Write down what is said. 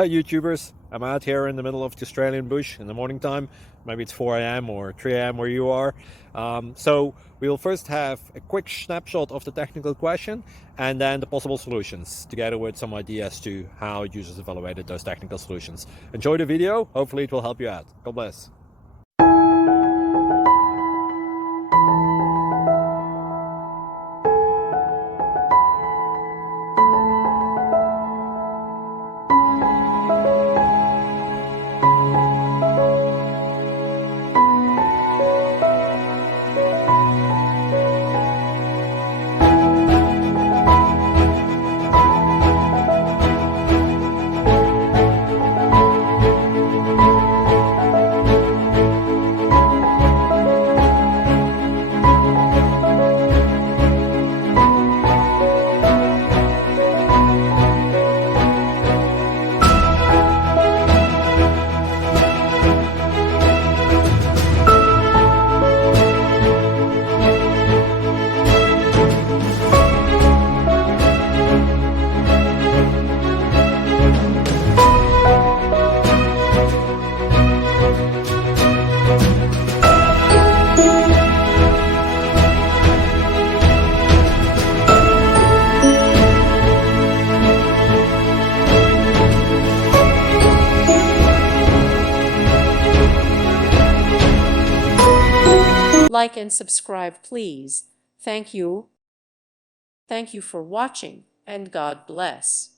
Hi YouTubers, I'm out here in the middle of the Australian bush in the morning time. Maybe it's 4 a.m. or 3 a.m. where you are. So we'll first have a quick snapshot of the technical question and then the possible solutions, together with some ideas to how users evaluated those technical solutions. Enjoy the video, hopefully it will help you out. God bless. Like and subscribe, please. Thank you. Thank you for watching, and God bless.